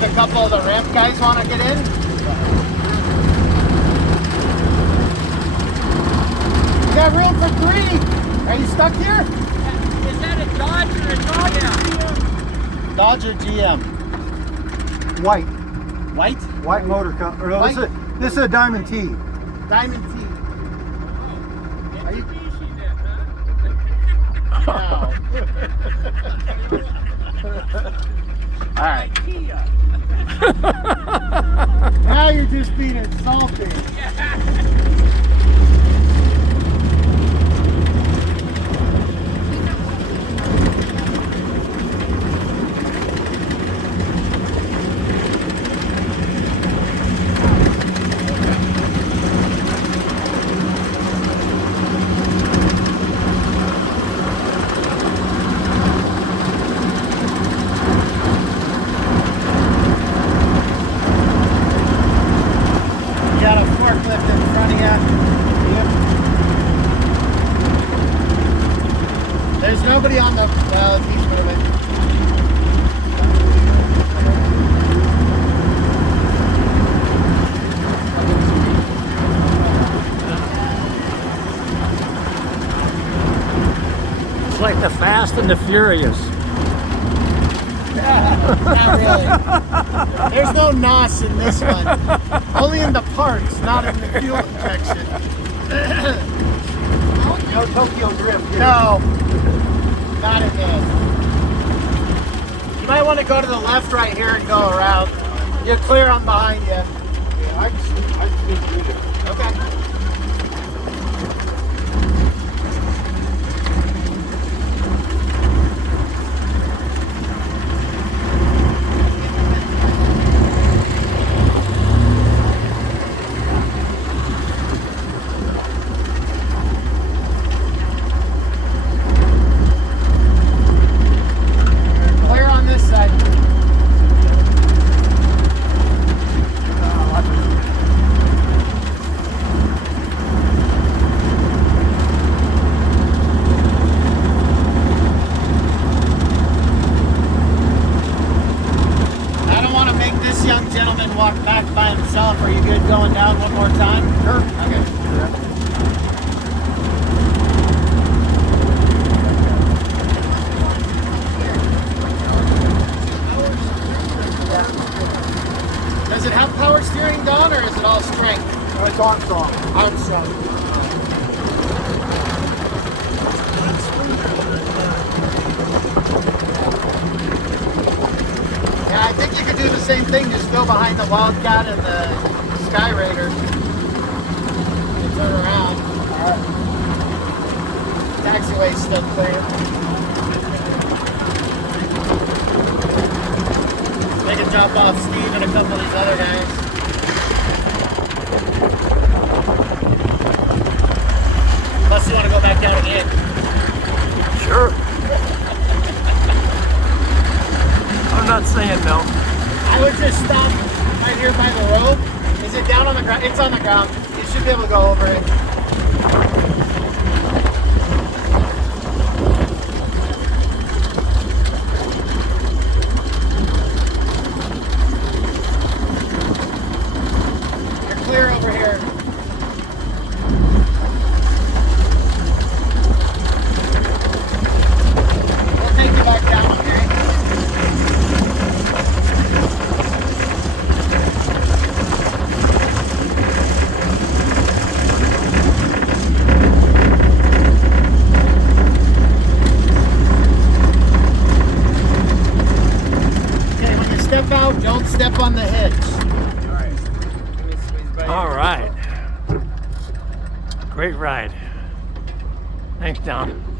A couple of the ramp guys want to get in. You got room for 3. Are you stuck here? Is that a Dodge or a GM? Dodge or GM? White. White? White motor company. No, this is a Diamond T. Diamond T. Oh. Are you? Wow. All right. Now you're just being insulting. There's nobody on the, well, he's moving. It's like the Fast and the Furious. Not really. There's no NOS in this one. Only in the parks, not in the fuel injection. No Tokyo Drift. Here. No. Not in this. You might want to go to the left right here and go around. You're clear on behind you. Yeah, I can see through there. Okay. Walk back by himself. Are you good going down one more time? Sure. Okay. Does it have power steering, Don, or is it all strength? No, it's Armstrong. Armstrong. Yeah, I think you could do the same thing. Just go behind the Wildcat and the Sky Raider and turn around. Alright. Taxiway's still clear. They can drop off Steve and a couple of these other guys. Unless you want to go back down again. Sure. I'm not saying no. I would just stop right here by the road. Is it down on the ground? It's on the ground. You should be able to go over it. You're clear over here. We'll take you back down, okay? Don't step on the hitch. All right. Great ride. Thanks, Don.